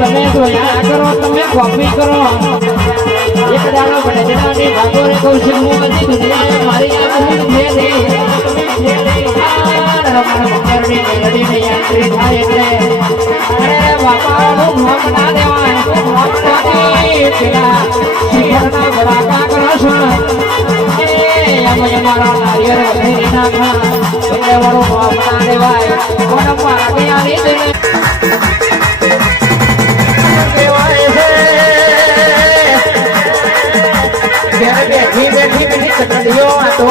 તમે જોયા કરો તમે કોપી કરો એક દાડો બડેડાની ભાગો રે કૌશિક મોતી દુનિયા મારી આંખની મેલી રમણ કરડી મેલડી ને યાત્રી થાય એટલે અરે બાપા નું ભોગ ના દેવાય ભોગ નથી પેલા શિખરના બડાકા કરશો એ અમારા નારિયેળ વધીને નાખા એટલે વાળો ભોગ ના દેવાય કોણ મારા દેવાની દે બેઠી બેઠી પેલી ચટણીઓ તો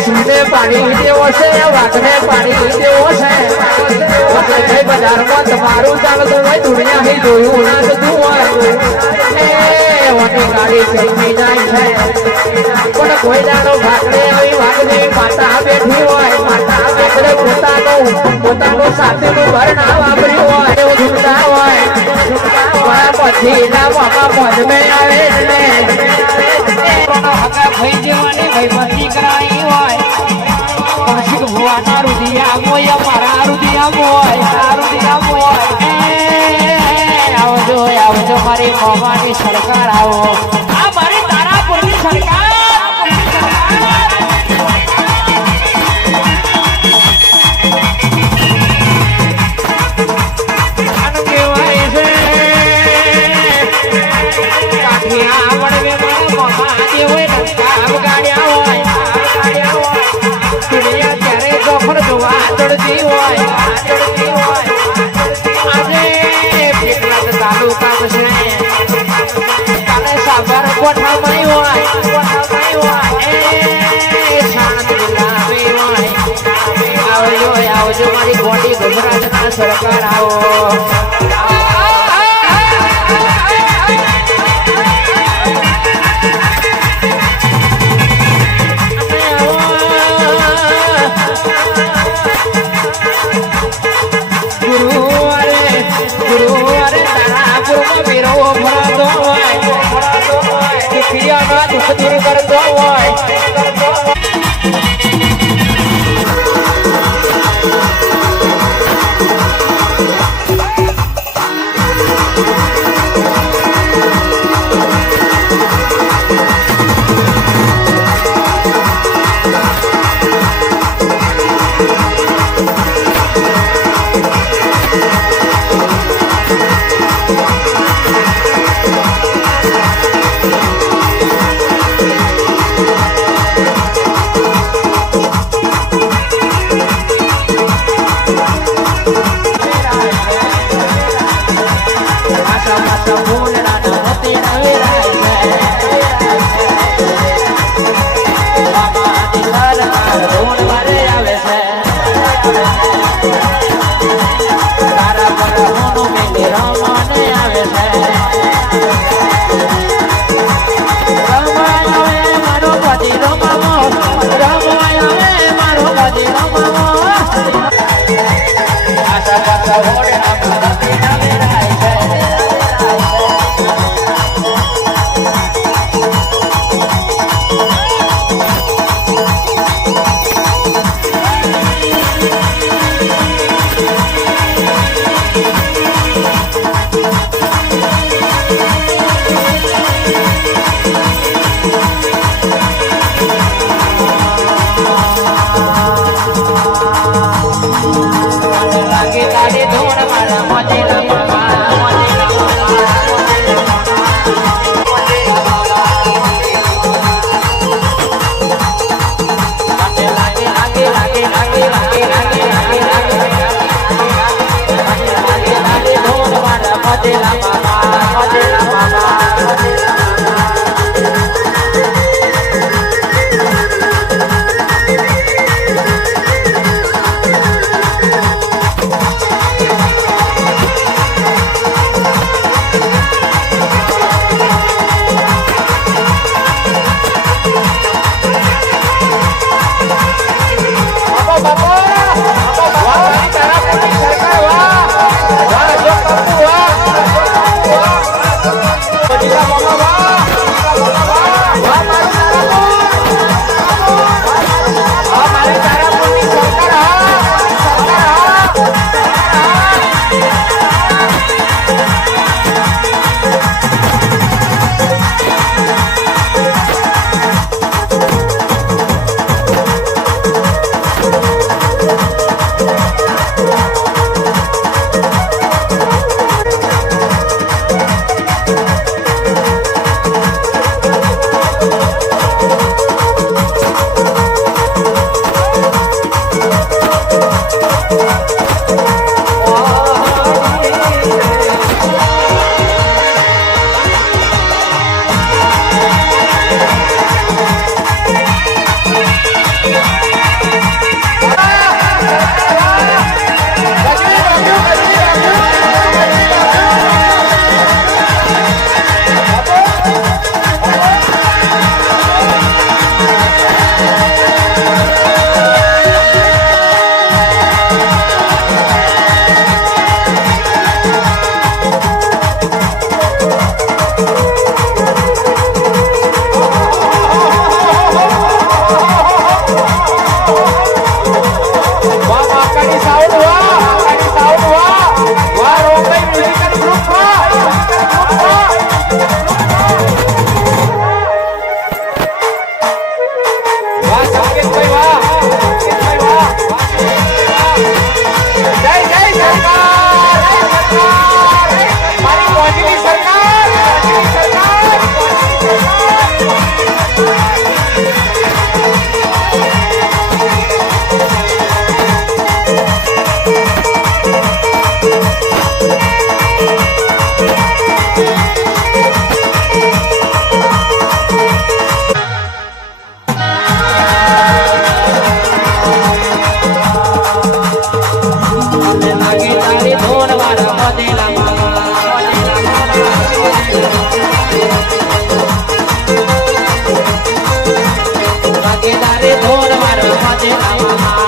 સુને પાણી દેવો છે વાતને પાણી દેવો છે બજારમાં તમારું ચાલતું હોય દુનિયા જોયું ના થતું હોય ગાડી ચલવી જાય છે પણ કોઈ દાડો ભાગને આવી વાગની માતા બેઠી હોય માતા આપણે પોતાનો સાથેનું ઘર ના વાપર્યું હોય એવું ઝૂકતા હોય પછી ના મામા પદમે આવે એટલે હકા ભાઈ જેવાની ભાઈબંધી કરાવી હોય કૌશિક ભુવાના રુધિયા મોય મારા રુધિયા મોય આવજો આવજો મારી મોમાની સરકાર આવો આ મારી તારાપુરની સરકાર આવજો મારી ગોડી ગુજરાતના સરકાર આવો ધોન મારા મોતીલા મામા વાગેદારે ધોન મારા મોતીલા મામા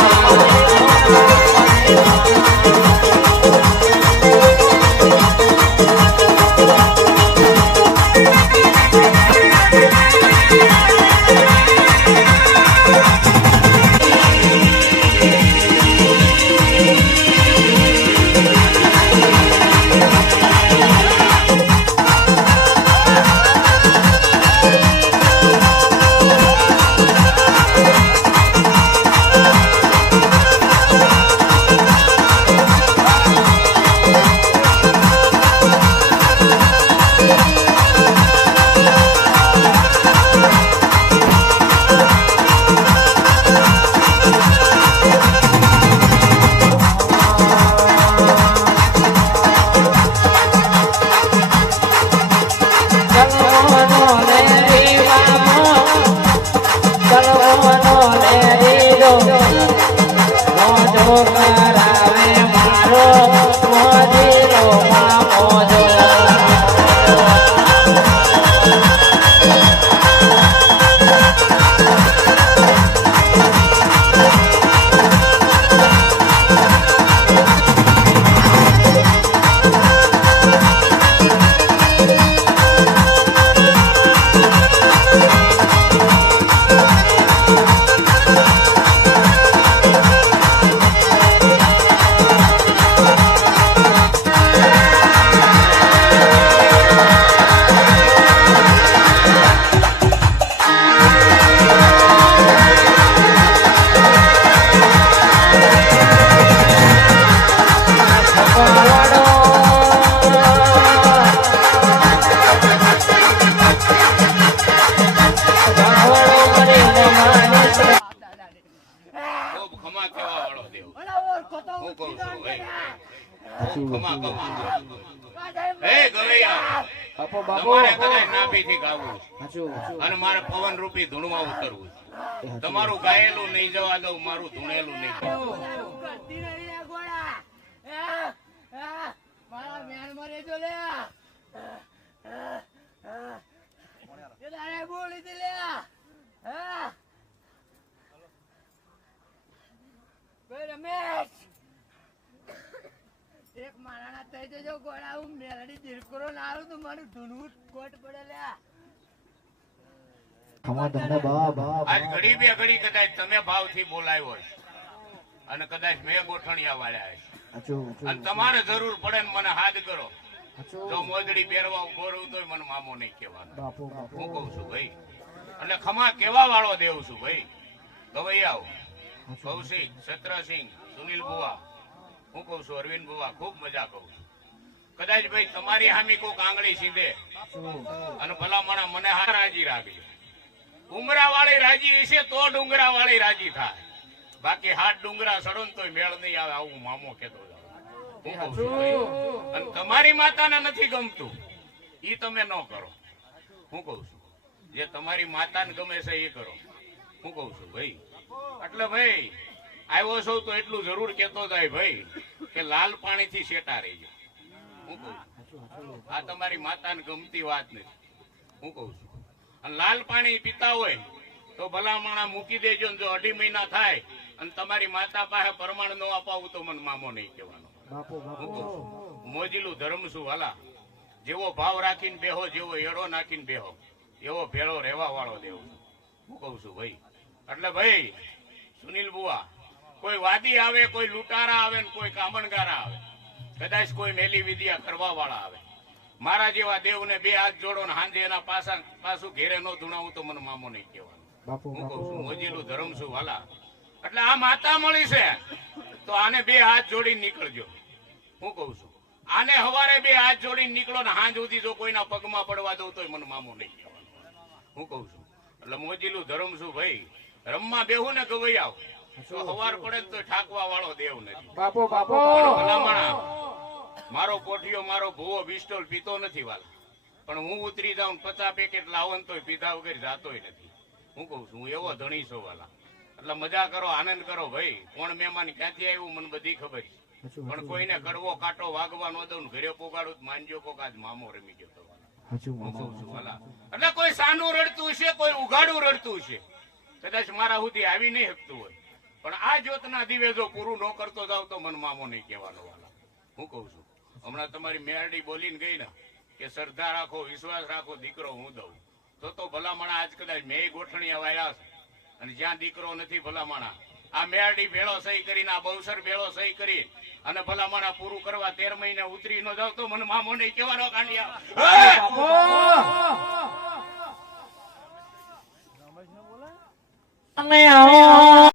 અને મારે પવન રૂપી ધૂણમાં ઉતરવું તમારું ગાયેલું નહીં જવા દઉં મારું ધૂણેલું નહીં રમેશ એક મારાના થઈ જજો ગોળા હું મેલડી દિલકરો ના આવું તો મારું ધૂણવું કોટ પડે લ્યા આજ ઘડી બે ઘડી કદાચ તમે ભાવથી બોલાવ્યો છે અને કદાચ મેં ગોઠણિયા વાળ્યા છે અને તમારે જરૂર પડે ને મને હાથ કરો જો મોજડી પહેરવા ઉભો રહું તો મને મામો નહીં કહેવાનો હું કઉ છું ભાઈ એટલે ખમા કેવા વાળો દેવ છું ભાઈ ગવૈયાઓ કૌશિક સત્રસિંહ સુનિલ બુવા હું કઉ છું અરવિંદ બુવા ખૂબ મજા કઉ છું કદાચ ભાઈ તમારી હામી કોઈક આંગળી સીધે અને ભલામણા મને હા રાજી રાખજો ઉમરા વાળી રાજી હશે તો ડુંગરા વાળી રાજી થાય બાકી હાથ ડુંગરા સડો ને તોય મેળ નહીં આવે આવું મામો કેતો અને તમારી માતાને નથી ગમતું ઈ તમે ન કરો હું કઉ છું જે તમારી માતાને ગમે છે એ કરો હું કઉ છું ભાઈ એટલે ભાઈ આવ્યો છો તો એટલું જરૂર કેતો જાય ભાઈ કે લાલ પાણી થી શેટા રહેજો હું કઉ છું આ તમારી માતાને ગમતી વાત નથી હું કઉ છું લાલ પાણી પીતા હોય તો ભલામણા મૂકી દેજો જો 2.5 મહિના થાય અને તમારી માતા પાસે પ્રમાણ ન અપાવું તો મને મામો નહીં કહેવાનો મોજીલું ધર્મ શું વાલા જેવો ભાવ રાખીને બેહો જેવો એડો નાખીને બેહો એવો ભેળો રહેવા વાળો દેવ હું કઉ છું ભાઈ એટલે ભાઈ સુનિલ બુઆ કોઈ વાદી આવે કોઈ લૂંટારા આવે ને કોઈ કામણગારા આવે કદાચ કોઈ મેલી વિદ્યા કરવા વાળા આવે મારા જેવા દેવને 2 હાથ જોડો ને હાંજે એના પાછું ઘેરે નો ધૂણાવું તો મને મામો નહીં કહેવાનું હું કઉ છું મોજીલું ધર્મ છું વાલા એટલે આ માતા મળી છે તો આને 2 હાથ જોડીને નીકળજો હું કઉ છું આને હવારે 2 હાથ જોડીને નીકળો ને હાંજ સુધી જો કોઈના પગમાં પડવા દઉં તો મને મામો નહીં કહેવાનું હું કઉ છું એટલે મોજીલું ધર્મ છું ભાઈ રમવા બેહું ને ગવૈયાવ તો હવાર પડે તો ઠાકવા વાળો દેવ નથી ભલામણા મારો કોઠિયો મારો ભૂવો પિસ્તોલ પીતો નથી વાલા પણ હું ઉતરી જાઉં 50 પેકેટ લાવો ને તોય પીધા વગર જાતોય નથી હું કઉ છું હું એવો ધણી છું વાલા એટલે મજા કરો આનંદ કરો ભાઈ કોણ મહેમાન ક્યાંથી આવ્યું મને બધી ખબર છે પણ કોઈને કડવો કાંટો વાગવા ન દઉં ને ઘરે પોગાડું તો માનજો કોક આજ મામો રમી ગયો તો હું કહું છું વાલા. એટલે કોઈ સાનું રડતું છે, કોઈ ઉઘાડું રડતું છે, કદાચ મારા સુધી આવી નહીં શકતું હોય, પણ આ જ્યોતના દિવે જો પૂરું ન કરતો જાવ તો મન મામો નહીં કહેવાનો વાલા. હું કહું છું હમણાં તમારી મેરડી બોલીને ગઈ ને કે શ્રદ્ધા રાખો, વિશ્વાસ રાખો, દીકરો હું દઉં, તો ભલામણા આજ કદાચ મેં ગોઠણીયા વાળ્યા છે, અને જ્યાં દીકરો નથી ભલામણા આ મેરડી ભેળો સહી કરીને, આ બહુસર ભેળો સહી કરી અને ભલામણા પૂરું કરવા 13 મહિને ઉતરી ન જાવ તો મને મામો નહીં કહેવાનો કાંડિયા. અને